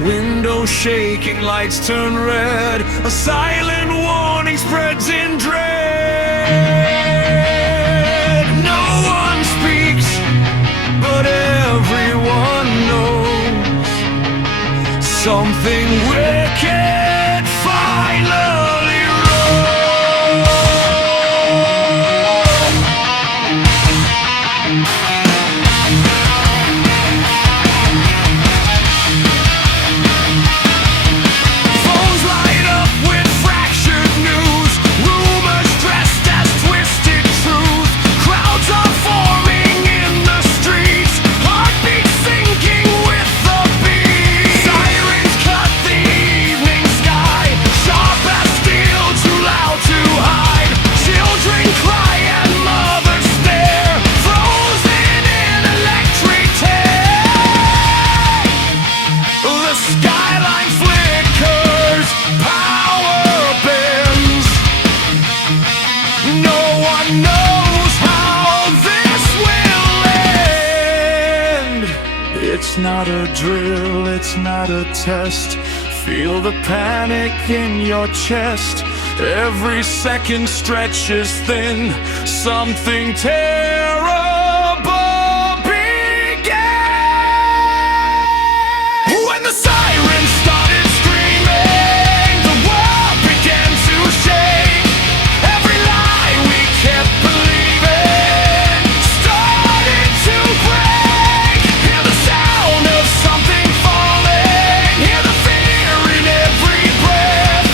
Windows shaking, lights turn red. A silent warning spreads in dread. No one speaks, but everyone knows something wicked finally rose. Phones light up with fractured news, rumors dressed as twisted truth. Crowds are forming in the streets, heartbeats sinking with the beat. Sirens cut the evening sky, sharp as steel, too loud to hide. Children cry and mothers stare, frozen in electric tape. The skyline flickers, power bends. No one knows how this will end. It's not a drill, it's not a test. Feel the panic in your chest. Every second stretches thin. Something terrible began. When the sirens started screaming, the world began to shake. Every lie we kept believing started to break. Hear the sound of something falling, hear the fear in every breath.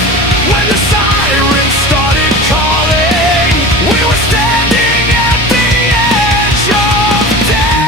When the sirens started calling, we were standing at the edge of day.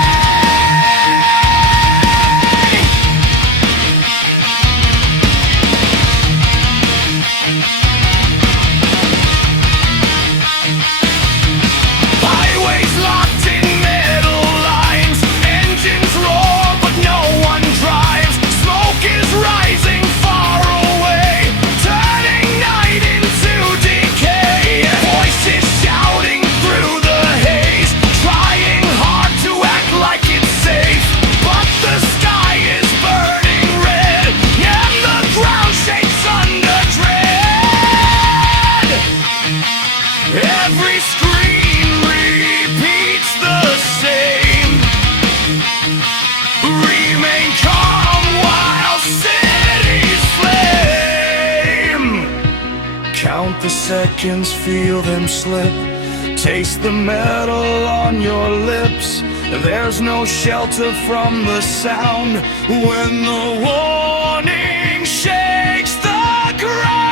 Highways locked in metal lines, engines roar but no one drives. Smoke is rising far away, turning night into decay. Voices shouting through the haze, trying hard to act like it's safe. But the sky is burning red, and the ground shakes under dread. Every screen repeats the same. Remain calm while cities flame. Count the seconds, feel them slip. Taste the metal on your lips. There's no shelter from the sound when the warning shakes the ground.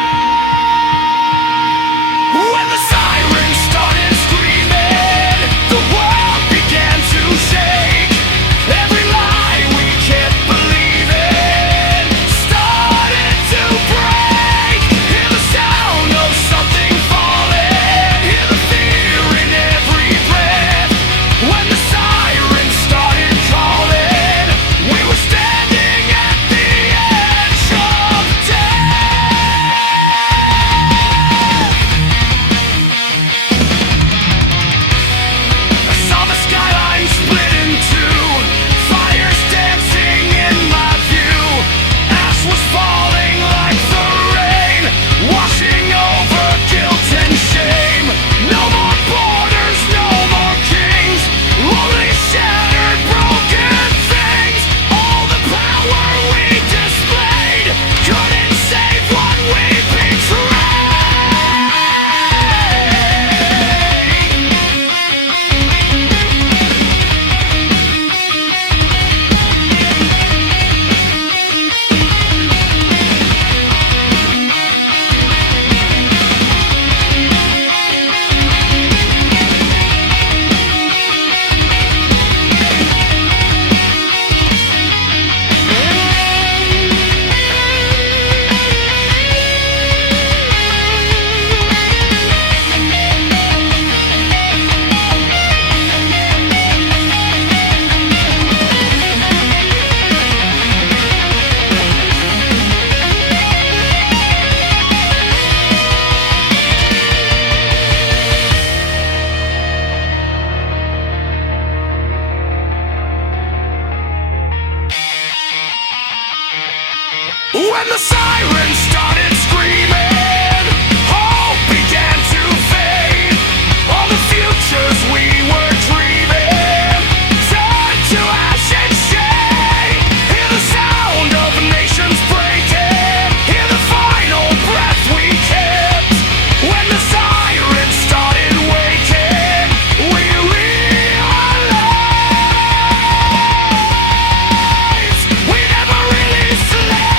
When the sirens started screaming, the world began to shake. Every lie we kept believing started to break. Hear the sound of something falling, hear the fear in every breath. When the sirens started calling, we were standing at the When the sirens started screaming, hope began to fade. All the futures we were dreaming turned to ash and shade. Hear the sound of nations breaking, hear the final breath we kept. When the sirens started waking, we realized we never really slept.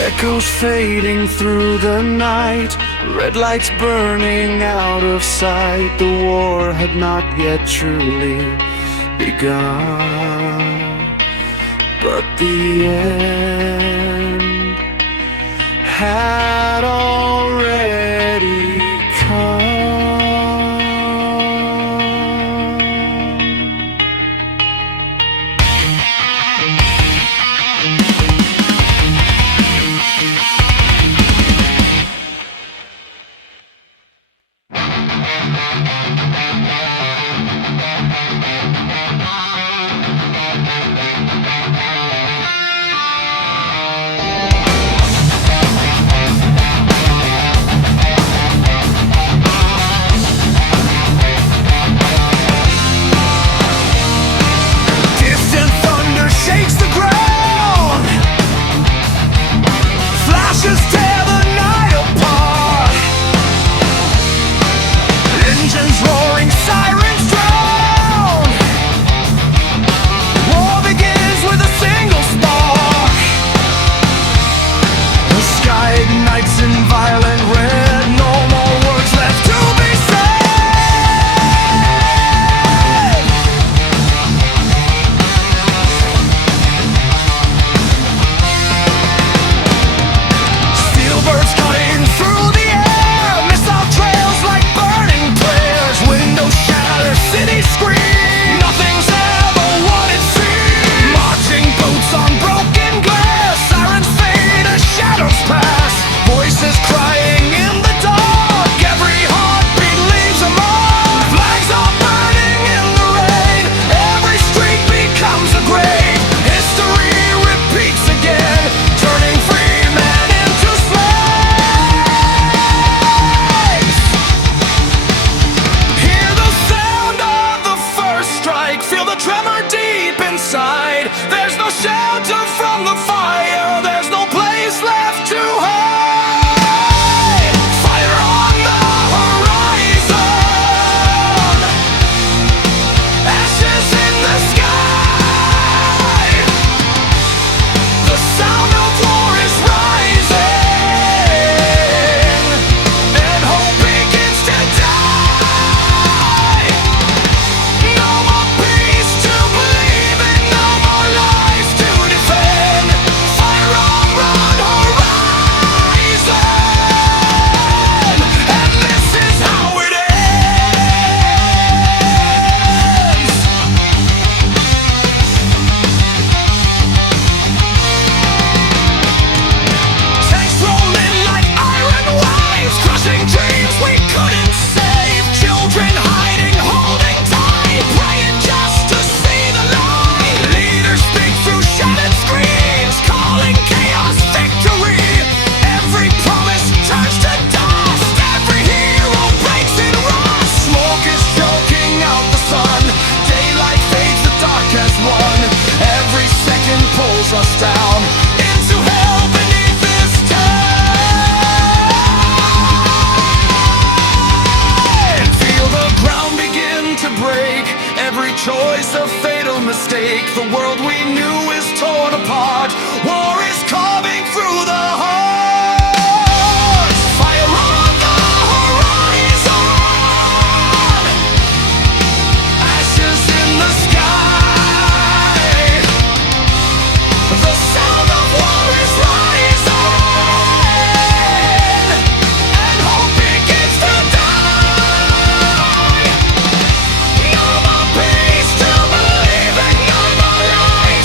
Echoes fading through the night, red lights burning out of sight. The war had not yet truly begun, but the end had already come. Distant thunder shakes the ground, flashes tear the night apart. Engines roaring, sirens drown. War begins with a single spark. The sky ignites in violent red. No more words left to be said. Steel birds cutting through the air, missile trails like burning prayers. Windows shatter, cities scream. Nothing's ever what it seems. Marching boots on broken glass, sirens fade as shadows pass. Voices crying in the dark, every heartbeat leaves a mark. Flags are burning in the rain, every street becomes a grave. History repeats again, turning free men into slaves. Hear the sound of the first strike, feel the tremor deep inside. There's no shelter from the fire, there's no place left to hide. Fire on the horizon, ashes in the sky. The sound of war is rising, and hope begins to die. No more peace to believe in, no more lives to defend. Fire on the horizon, and this is how it ends. Tanks rolling like iron waves, crushing dreams we couldn't save. Children hiding, holding tight, praying just to see the light. Leaders speak through shattered screens, calling chaos victory. Every promise turns to dust, every hero breaks in rust. Smoke is choking out the sun, daylight fades, the dark has won. Every second pulls us down into hell beneath this town. Feel the ground begin to break, every choice a fatal mistake. The world we knew is torn apart, war is carving through the heart. Fire on the horizon, ashes in the sky. The sound of war is rising, and hope begins to die. No more peace to believe in, no more lies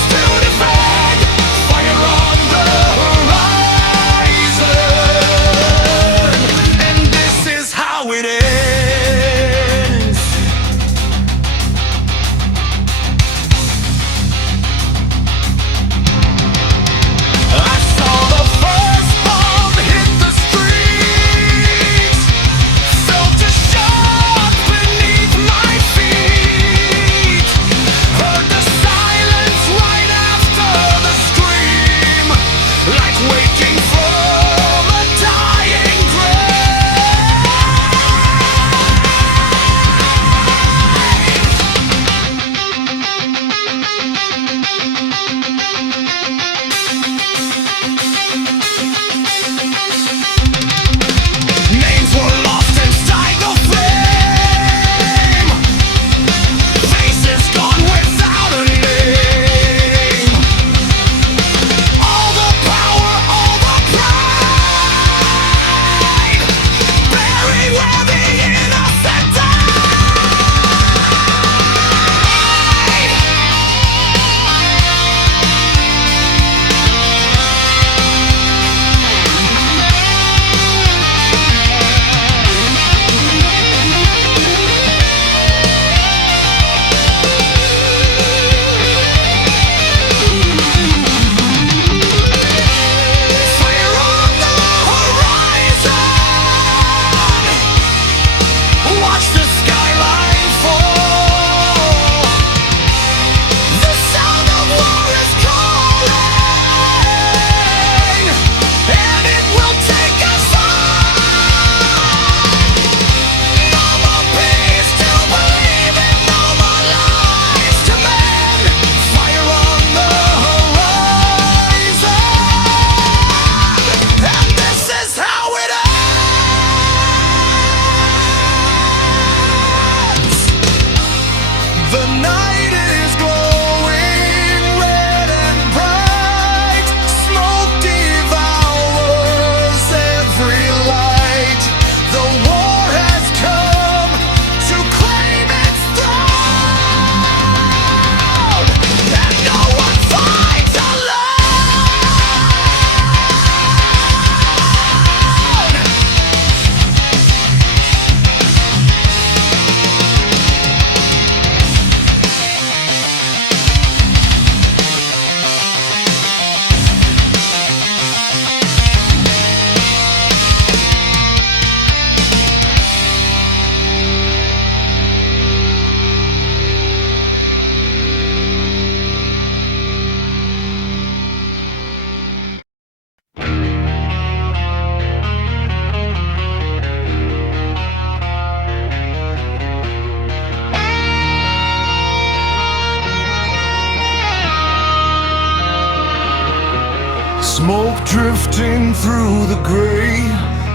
Smoke drifting through the gray,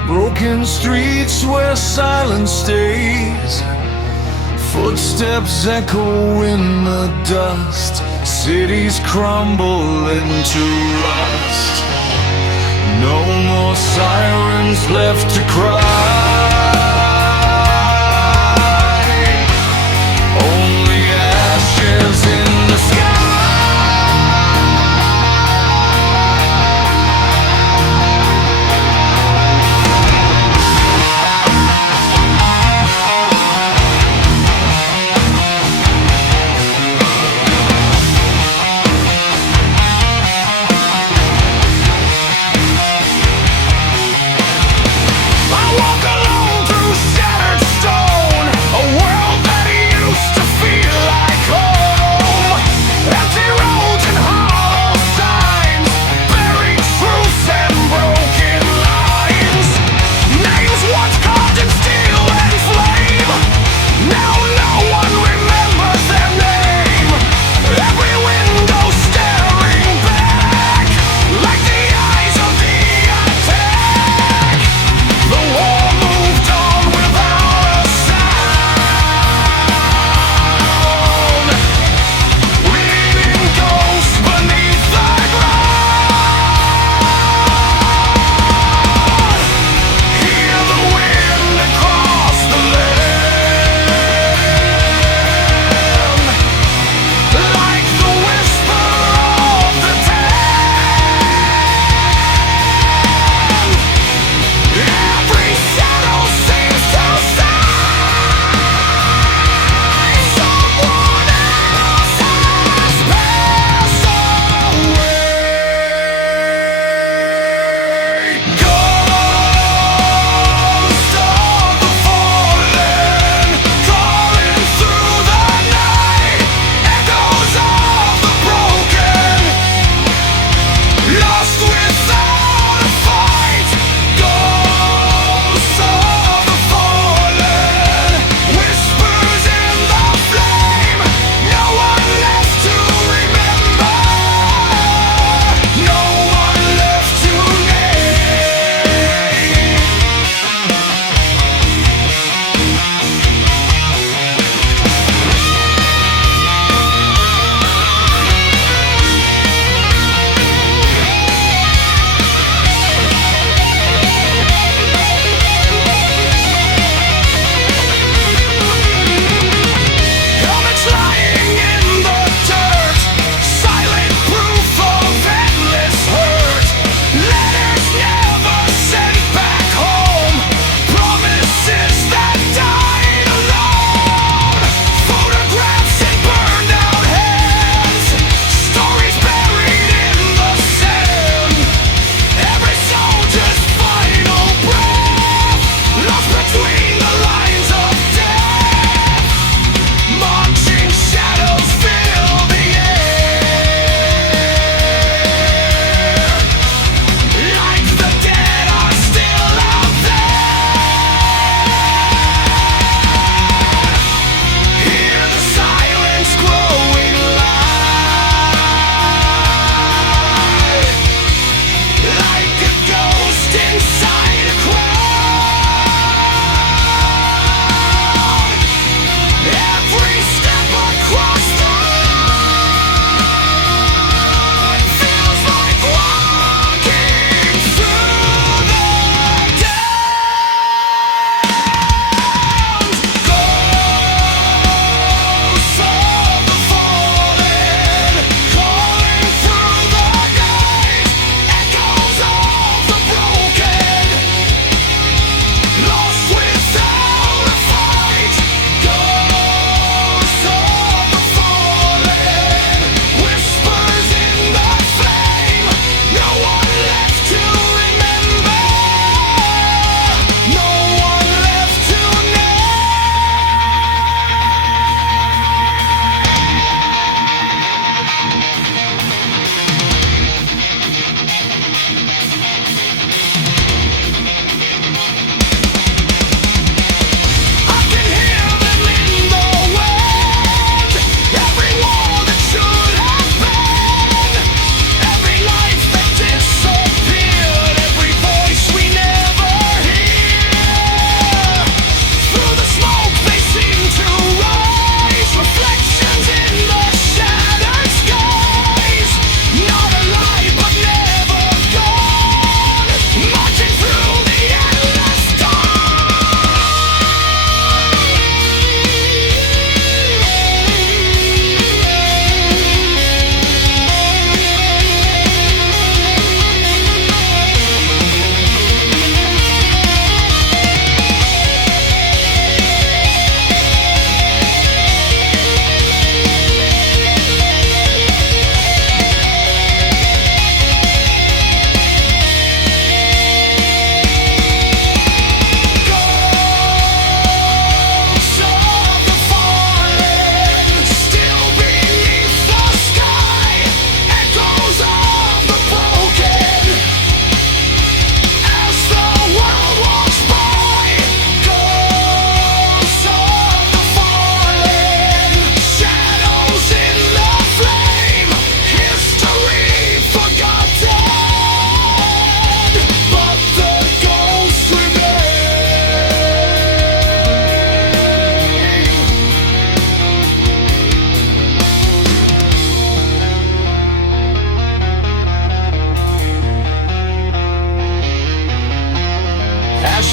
broken streets where silence stays. Footsteps echo in the dust, cities crumble into rust. No more sirens left to cry. Only ashes in the sky. I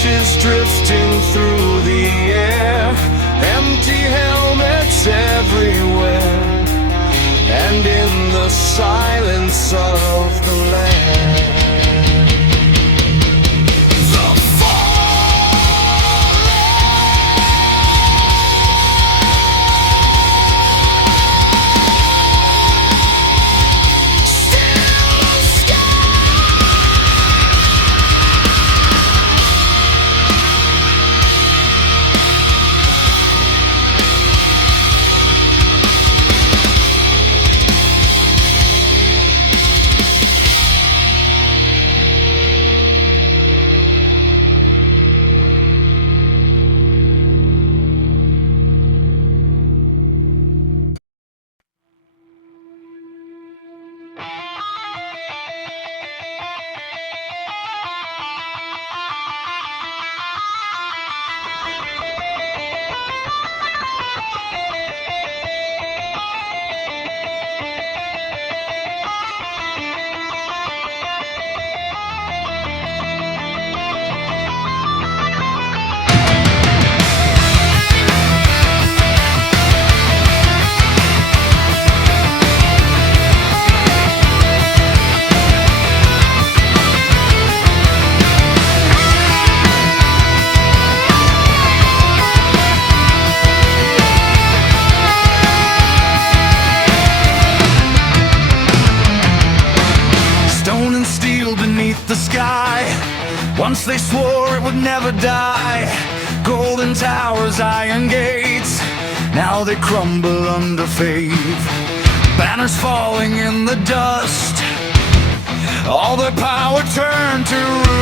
ashes drifting through the air, empty helmets everywhere, and in the silence of the land. Once they swore it would never die. Golden towers, iron gates, now they crumble under faith. Banners falling in the dust, all their power turned to rust.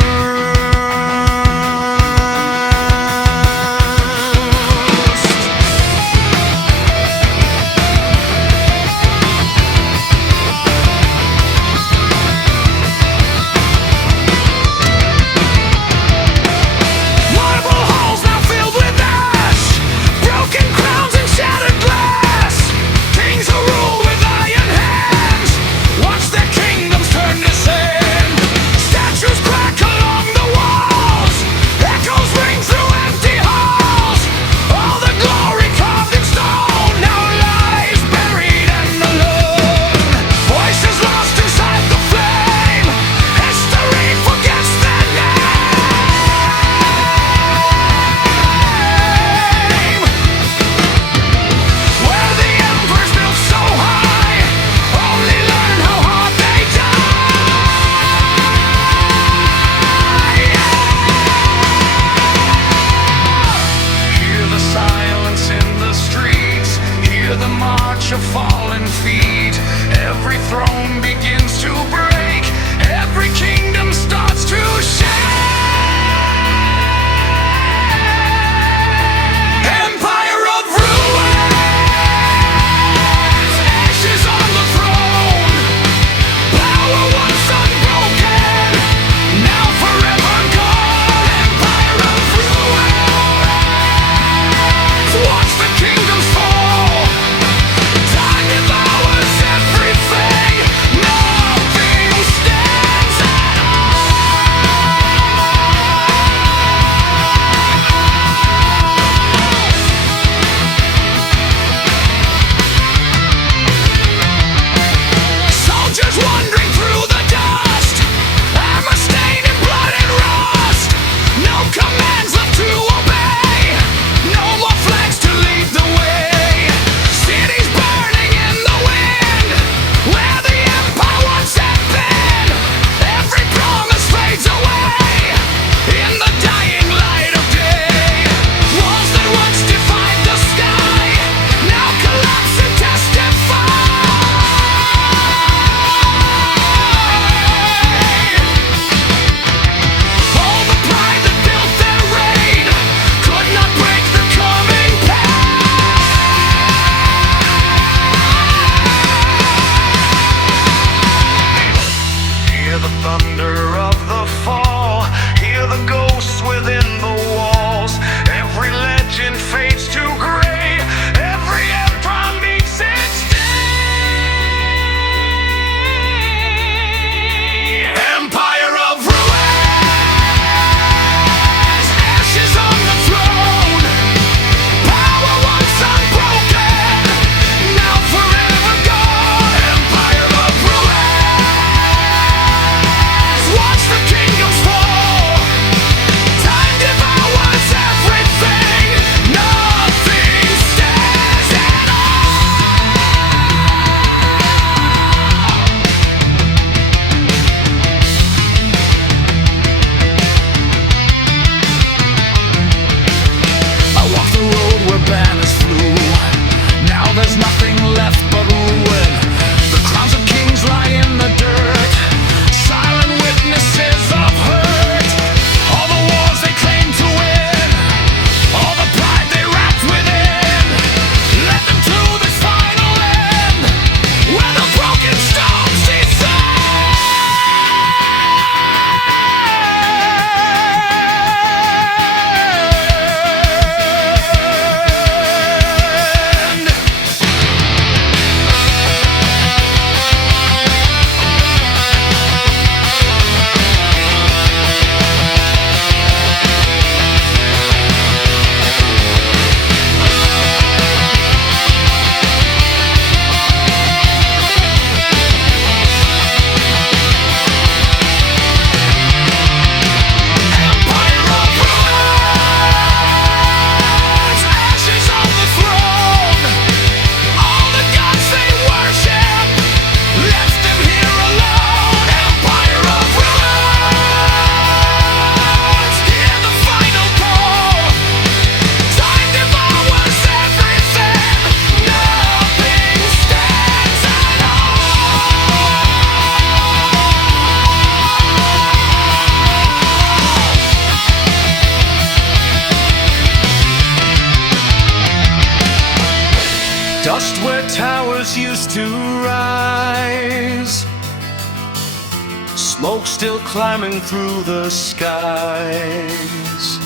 still climbing through the skies.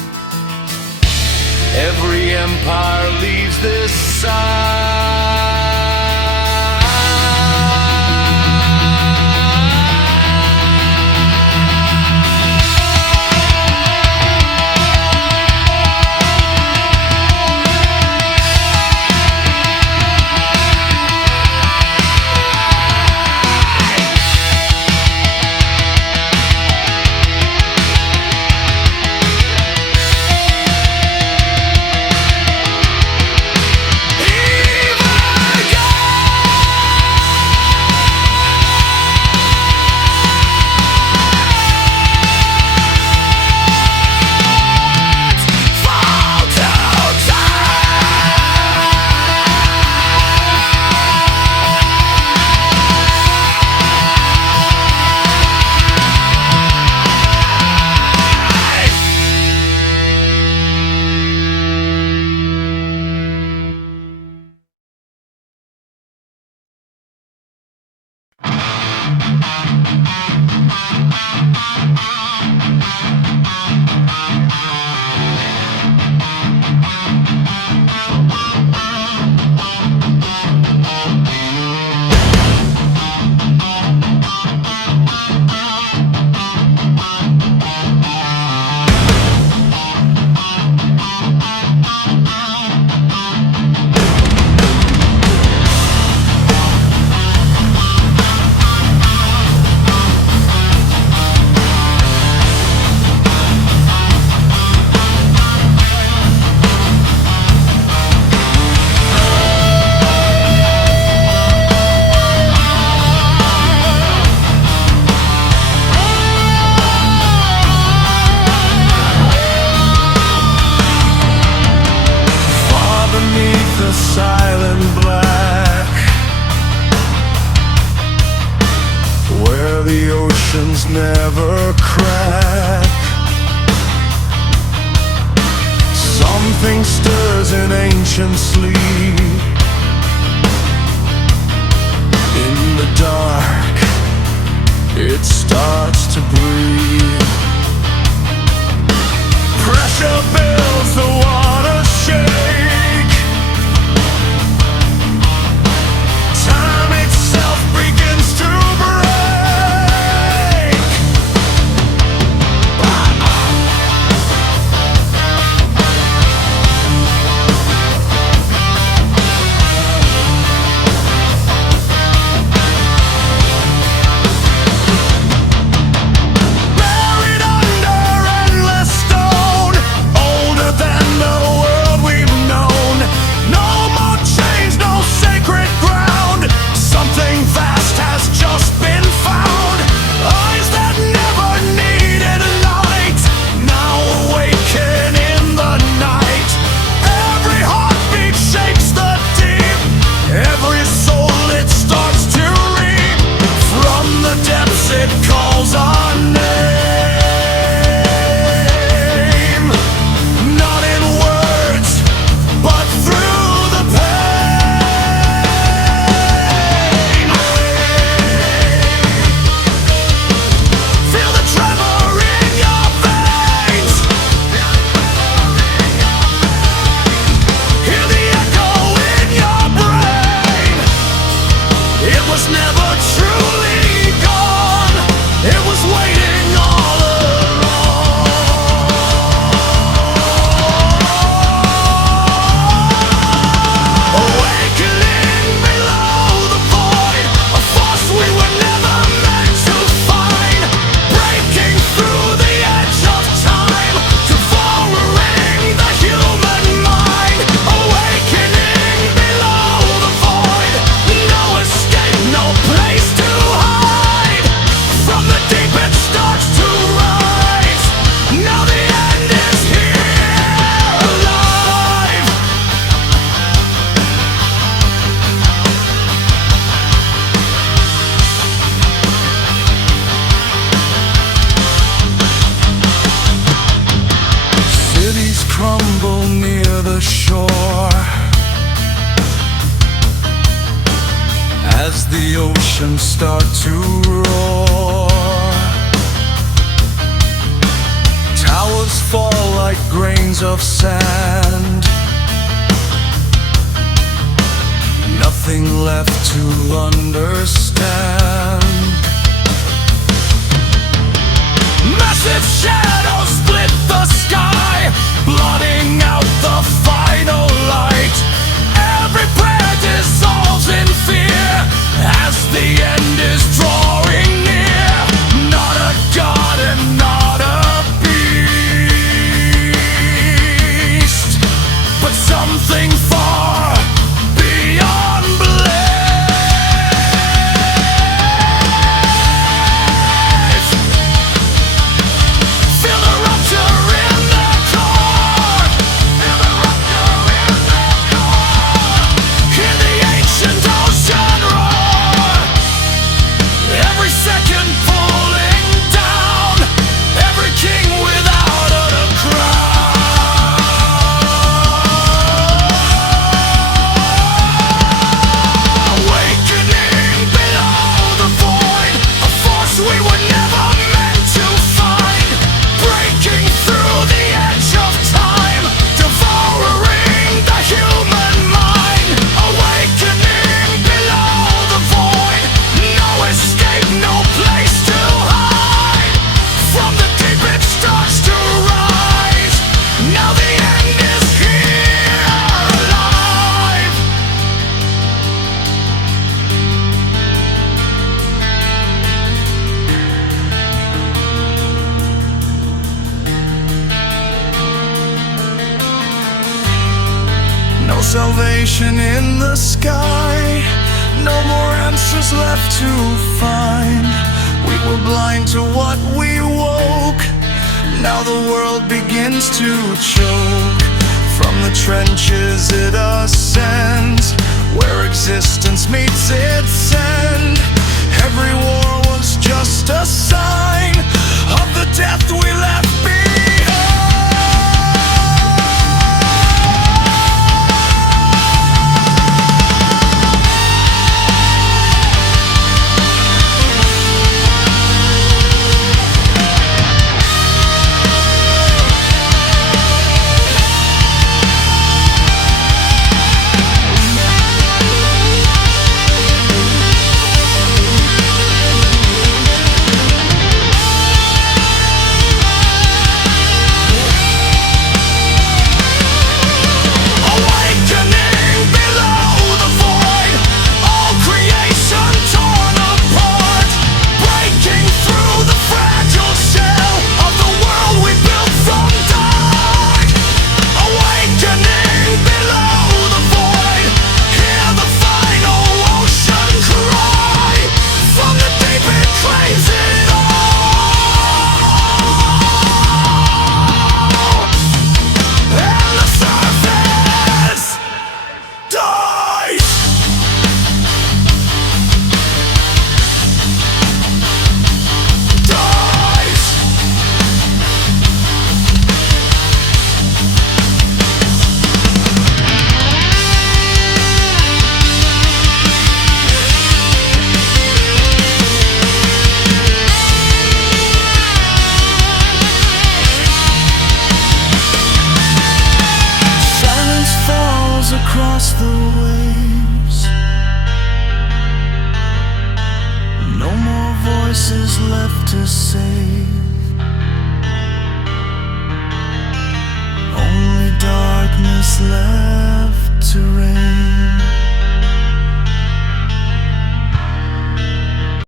Every empire leaves this side. Never crack. Something stirs in ancient sleep. In the dark, it starts to breathe. Pressure builds, the water shake. Time itself begins to break. as the oceans start to roar. like grains of sand. Nothing left to understand. Massive shadows split the sky, blotting out the final light. Every prayer dissolves in fear as the end is drawing near. Not a god and not a beast, but something far beyond belief. Feel the rupture in the core. Feel the rupture in the core. Hear the ancient ocean roar. Every second pulling down. Every king without a crown. Awakening below the void, a force we were never meant to find. Breaking through the edge of time, devouring the human mind. Awakening below the void, no escape, no place to hide. From the deep it starts to rise. Now the end is here, alive. No salvation in the sky, no more answers left to find. We were blind to what we woke. Now the world begins to choke. From the trenches it ascends, where existence meets its end. Every war was just a sign